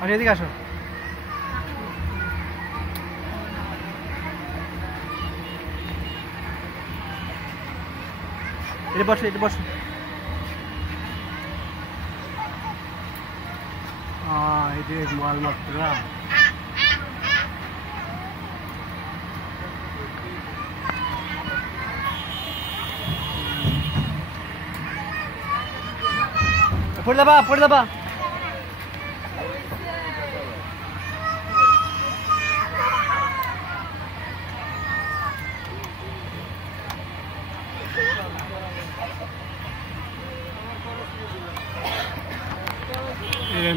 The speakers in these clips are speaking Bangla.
আসো এদিকে আসো। এটা বসো, এটা বসো। এটা মালমাত্র পড়ে যাবা, পড়ে যাবা।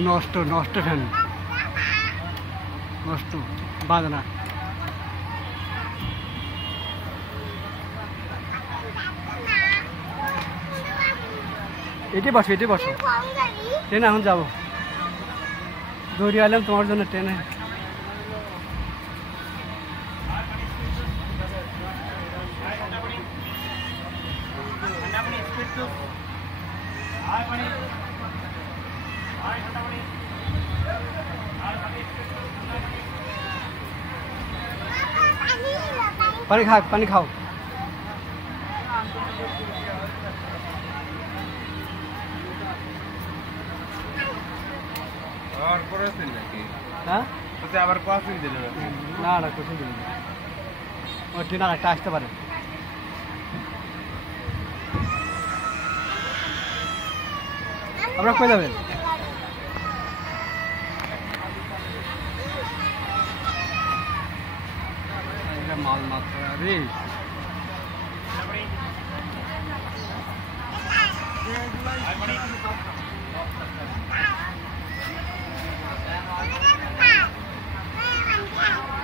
নষ্ট নষ্ট ফ্যান, নষ্ট বাজে না। এটি বসো, এটি বসো। ট্রেনে এখন যাবো, দৌড়িয়ে আলাম তোমার জন্য ট্রেনে। पानी खाओ, पानी खाओ। और कुछ दिन लगे। हाँ? तो ते आवर कॉफी दिले ना ना कुछ दिन और टीना का टास्क पर আমরা কই যাবেন? এটা মাল মাত্র আরে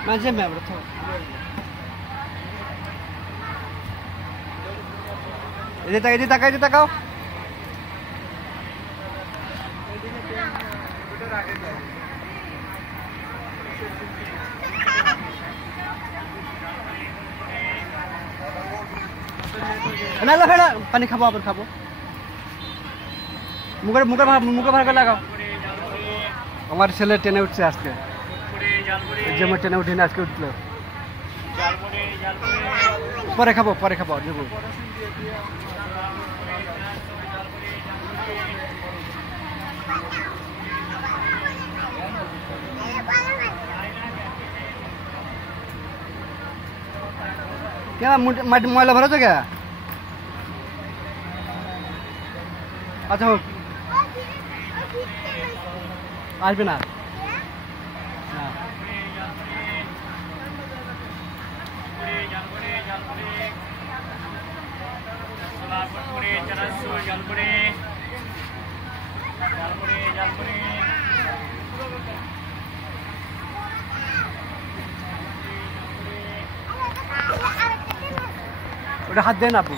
মাঝে মে আমরা তো এদিকে তাকাও। না না ফেরা পানি খাবো, আবার খাবো। মুখে ভাগ লাগাও। আমার ছেলে ট্রেনে উঠছে আজকে, যেমন ট্রেনে উঠে না আজকে উঠলো। পরে খাবো, পরে খাবো যাবো। क्या ময়লা ভরা জায়গা? আচ্ছা হোক, আসবে না। ওটা হাত দেন আপু।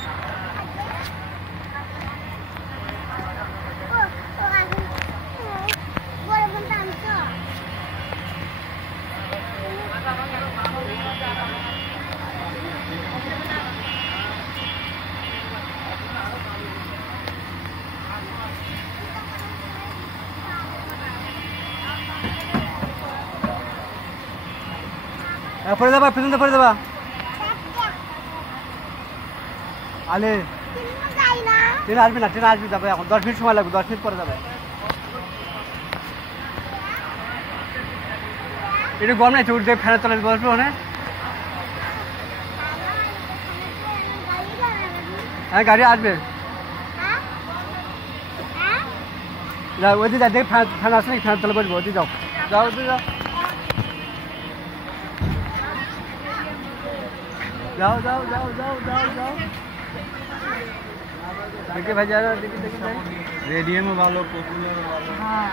পড়ে যাবা, পেছনটা পড়ে যাবা। আলে ট্রেন আসবে না, ট্রেন আসবে, যাবে এখন 10 মিনিট সময় লাগবে, 10 মিনিট পরে যাবে। এটা গরম নাই, উঠবে ফ্যানের তলায় বসবে ওখানে। হ্যাঁ গাড়ি আসবে, ওইদিকে যা দেখ ফ্যান আসলে ফ্যানের তলায় বসবো। ওইদিকে যাও, যাও ওইদিকে যাও, जाओ जाओ जाओ जाओ जाओ जाओ। देखिए भाई, जा रहा देखिए देखिए रेडियम वालो, पॉपुलर वालो। हाँ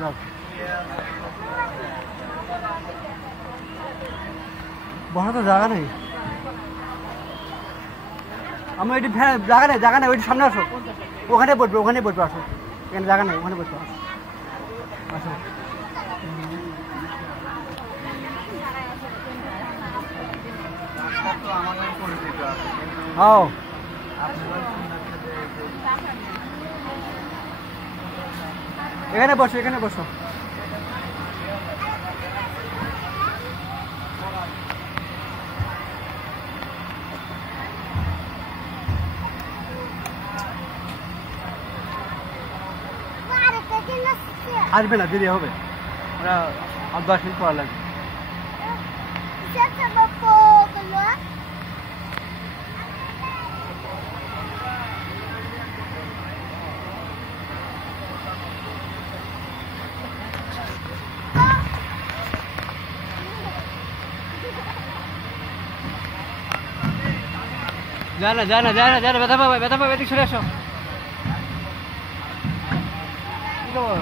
जाओ, बहुत तो जगह नहीं। আমি ওইটি জায়গা নেই ওইটি সামনে আসো, ওখানে বসবে, ওখানে বসবে। আসো, এখানে জায়গা নেই, ওখানে বসবে। আসো हाँ এখানে বসো, এখানে বসো। আসবে না, দেরি হবে, ওরা 10 মিনিট পর লাগবে। যা না, যা না, যা না, যা না, ব্যথা পাবে, ব্যথা পাবে, এদিকে সরে আসো। কি খবর?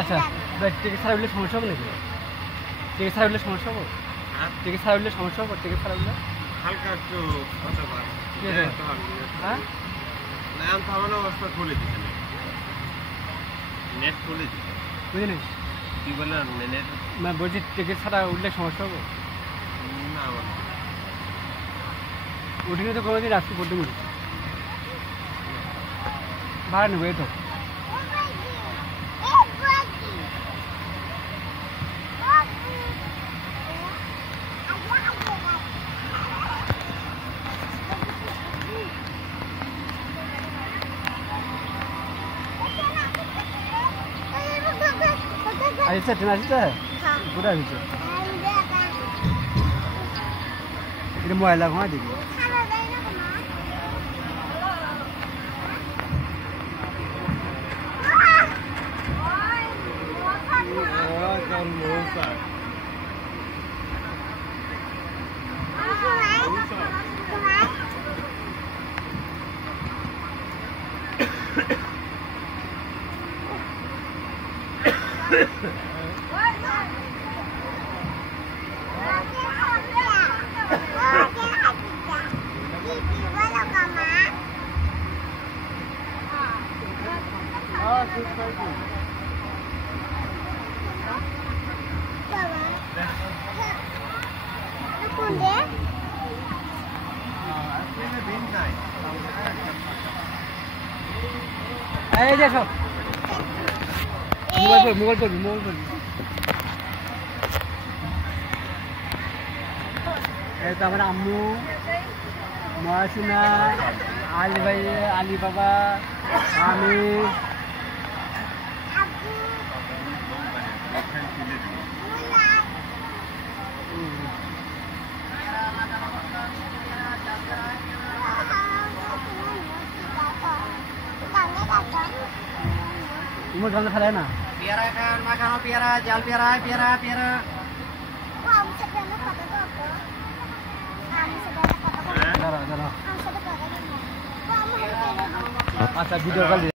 আচ্ছা, টিকিট ছাড়া উঠলে সমস্যা হবে নাকি? টিকিট ছাড়া উঠলে সমস্যা হবে? টিকিট ছাড়া উঠলে সমস্যা হবে? টিকিট ছাড়া উঠলে হালকা একটু হতে পারে। কি হতে পারে? হ্যাঁ, না আমি থামানো অবস্থা খুলে দিতে নেট খুলে দিতে বুঝলি? কি বললেন নেট? মানে বলছি টিকিট ছাড়া উঠলে সমস্যা হবে? না আমার উঠিনি তো কোনোদিন আসছি পড়তে মিলি ভাড়া নেবো, এই তো। আসছে ট্রেন আসছে, কোথায় আসছে? এটা ময়লা ঘুমাই দিবি। এই যে সব মোবাইল করবি। এই তো আমার আম্মু, মহাসিনা, আলী ভাই, আলী বাবা, আমি। umur kamu kalian na? Piara kan makan piara, jal piara, piara. Acha video call